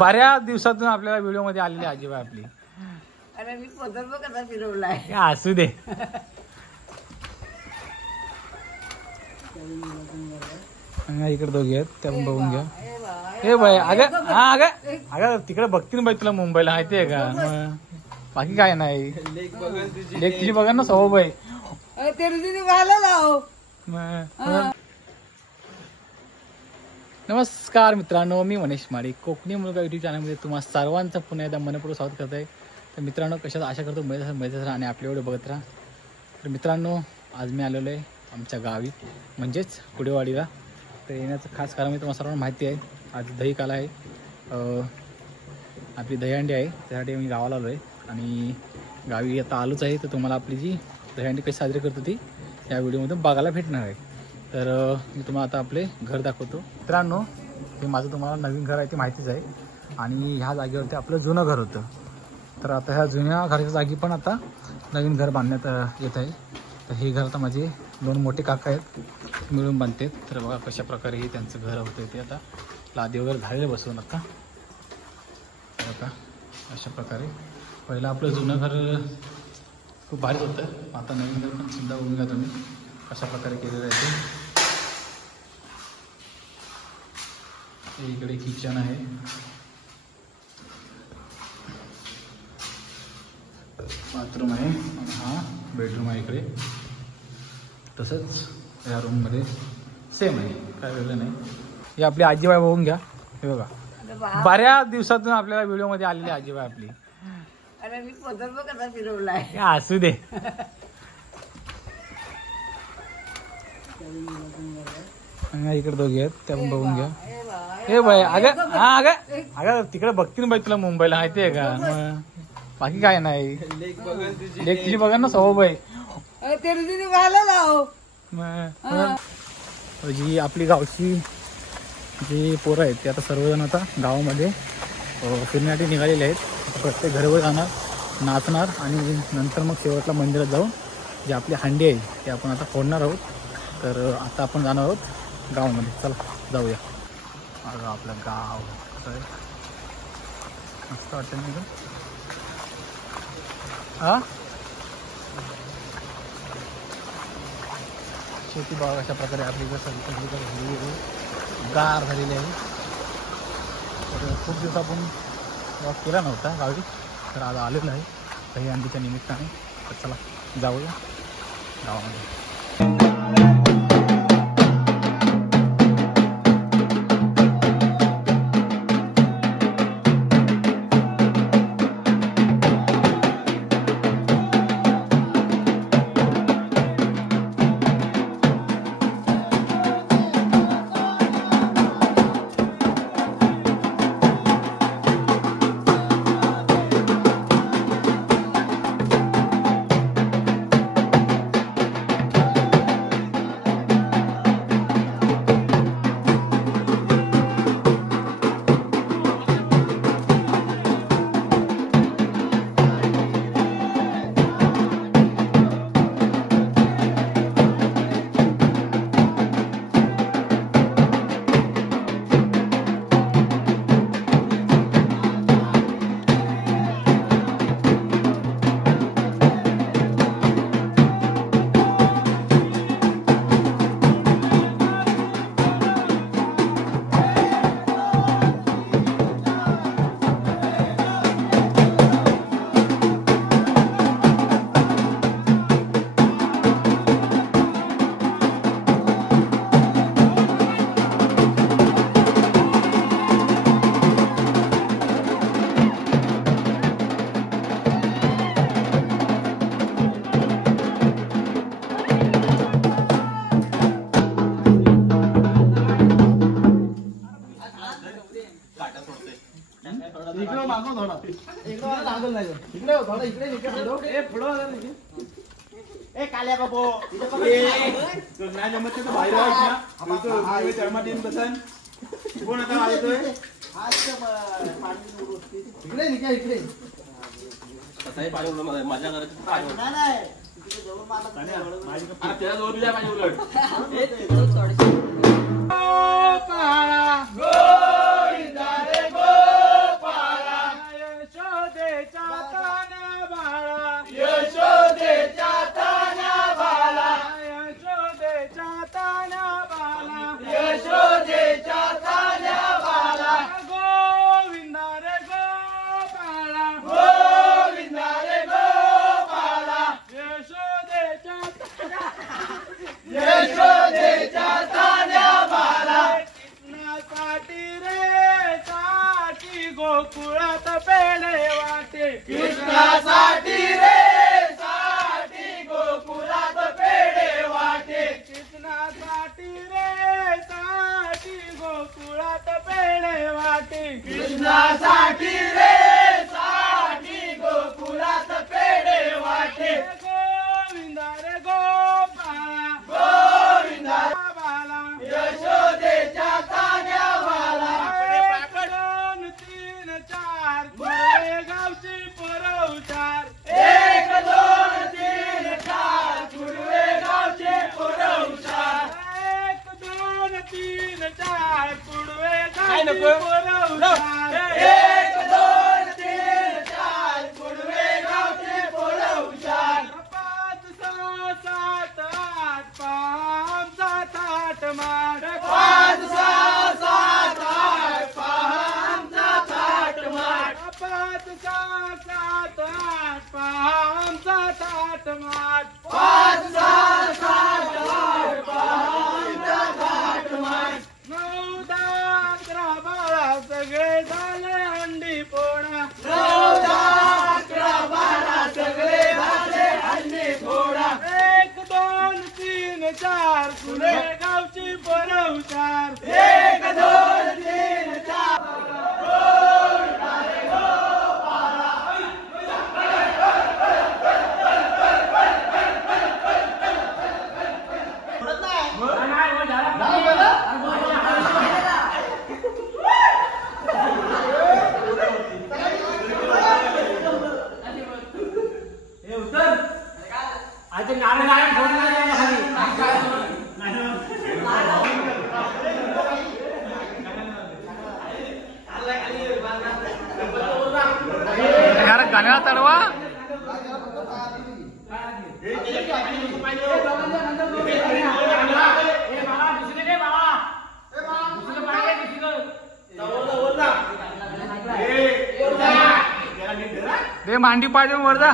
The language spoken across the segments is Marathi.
बऱ्याच दिवसातून आपल्याला व्हिडिओ मध्ये आलेली आजीबाई आपली. अरे मी पदर्भ कसा फिरवलाय. असू दे. इकडे दोघे आहेत त्या पण बघून घ्या. ए बाय अगं हा अगं तिकडे बघतील बाई तुला मुंबईला माहितीये का. बाकी काय नाही. लेक तुझी बघा ना सौ बाई. नमस्कार मित्रांनो, मी मनीष माळी कोकणी मुलगा युट्यूब चॅनलमध्ये तुम्हा सर्वांचं पुन्हा एकदा मनपूर्वक स्वागत करत आहे. तर मित्रांनो, कशात आशा करतो मजेत राहा आणि आपल्या एवढं बघत राहा. तर मित्रांनो, आज मी आलेलो आहे आमच्या गावी म्हणजेच कुडेवाडीला. तर येण्याचं खास कारण मी तुम्हाला सर्वांना माहिती आहे. आज दही काला आहे, आपली दहीहंडी आहे, त्यासाठी मी गावाला आलो आहे. आणि गावी आता आलोच आहे. तर तुम्हाला आपली जी दहीहंडी कशी साजरी करतो ती या व्हिडिओमध्ये बघायला भेटणार आहे. तर मी तुम्हाला आता आपले घर दाखवतो. मित्रांनो, हे माझं तुम्हाला नवीन घर आहे ते माहितीच आहे. आणि ह्या जागेवरती आपलं जुनं घर होतं. तर आता ह्या जुन्या घराच्या जागी पण आता नवीन घर बांधण्यात येत आहे. तर हे घर आता माझे दोन मोठे काका आहेत मिळून बांधतात. तर बघा कशा प्रकारे हे त्यांचं घर होतं ते आता लादी वगैरे झालेलं बसवून आता अशा प्रकारे. पहिलं आपलं जुनं घर खूप भारीच होतं. आता नवीन घर पण सुद्धा बघूया तुम्ही कशा प्रकारे केलेलं आहे ते. इकडे किचन आहे, बाथरूम आहे, हा बेडरूम आहे इकडे. तसंच या रूममध्ये सेम आहे, काय वेगळं नाही. हे आपली आजीबाई बघून घ्या. हे बघा, बऱ्याच दिवसातून आपल्याला व्हिडिओमध्ये आलेली आजीबाई आपली. अरे मी पदर्भ कसा फिरवलाय. असू दे. इकडे दोघे आहेत त्या पण बघून घ्या. ए बाय अगं हा अगं तिकडे बघतील बाई तुला मुंबईला माहितीये का. बाकी काय नाही. लेक तुझी बघा ना सौ बाई. जी आपली गावची जी पोरं आहेत ते आता सर्वजण आता गावामध्ये फिरण्यासाठी निघालेले आहेत. प्रत्येक घरावर जाणार, नाचणार आणि नंतर मग शेवटला मंदिरात जाऊन जी आपली हंडी आहे ते आपण आता फोडणार आहोत. तर आता आपण जाणार आहोत गावामध्ये. चला जाऊया. अगं आपलं गाव कसं आहे, मस्त वाटतं नाही का. हा शेती बघा अशा प्रकारे आपली सगळीकडे गार झालेली आहे. तर खूप दिवसापासून वॉक केला नव्हता गावी, तर आज आलेलं आहे दहीहंडीच्या निमित्ताने. तर चला जाऊया गावामध्ये. काल्या बाबो नाही जमत तर बाहेर बसन. कोण आता येतोय इकडे निघा इकडे. कसंही पाणी माझ्या घरात त्याला जोर दिला पाहिजे उलट. गोविंदा रे गोविंदा. गोकुळात पेढे वाटे कृष्णासाठी रे साठी गोकुळात पेढे वाटे कृष्णासाठी रे साठी गोकुळात पेढे वाटे कृष्णासाठी रे साठी गोकुळात पेढे वाटे गोविंदा रे गोपाळा गोविंदा बाला यशोदेच्या तान्या वाला दोन तीन चार कुडवे गावची पोरवचार 1 2 3 4 कुडवे गावचे पोरवचार 1 2 3 4 कुडवे गावची पोरवचार 1 2 3 4 कुडवे गावचे पोरवचार 5 6 7 8 पाम 7 8 माड 5 6 7 8 पाहमचा थाट माट 5 6 7 8 पाम 7 8 माड 5 6 7 8 पाहमचा थाट माट 9 10 11 12 सगळे झाले हंडी पोळा 9 10 11 12 सगळे झाले हंडी फोडा 1 2 3 4 कुडवे गावची पोरवचार 1 2 3 4 यार गाण्याला तडवा दे मांडी पाहिजे वरदा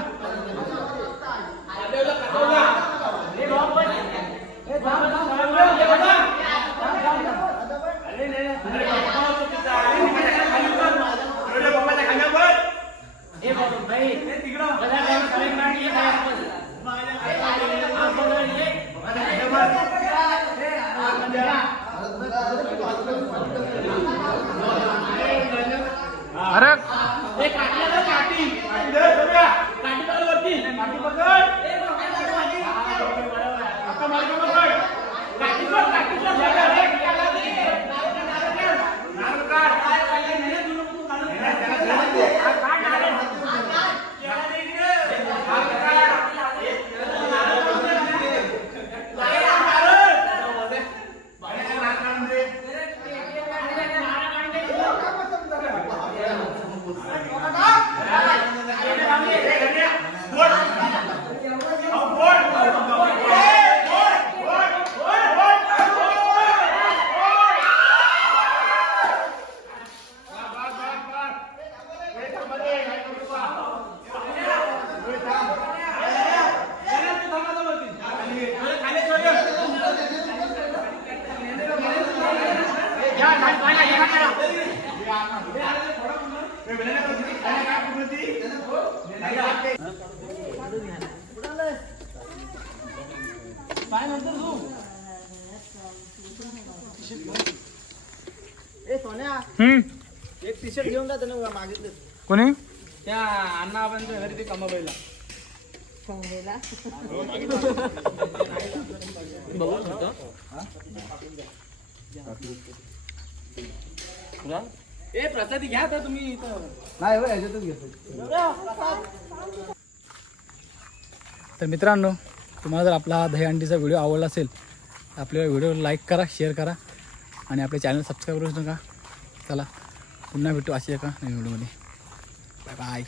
अरे एक टी शर्ट घेऊन जा त्याने मागितले कोणी त्या अण्णा आपण घरी ते कमावलेला ए प्रसादी घ्या तर तुम्ही इथं नाही हो याच्यातच घेतो. तर मित्रांनो तुम्हाला जर आपला हा दहीहंडीचा व्हिडिओ आवडला असेल तर आपल्या व्हिडिओ लाईक करा शेअर करा आणि आपल्या चॅनल सबस्क्राईब करू नका. चला पुन्हा भेटू अशी एका नवीन व्हिडिओमध्ये. Bye bye.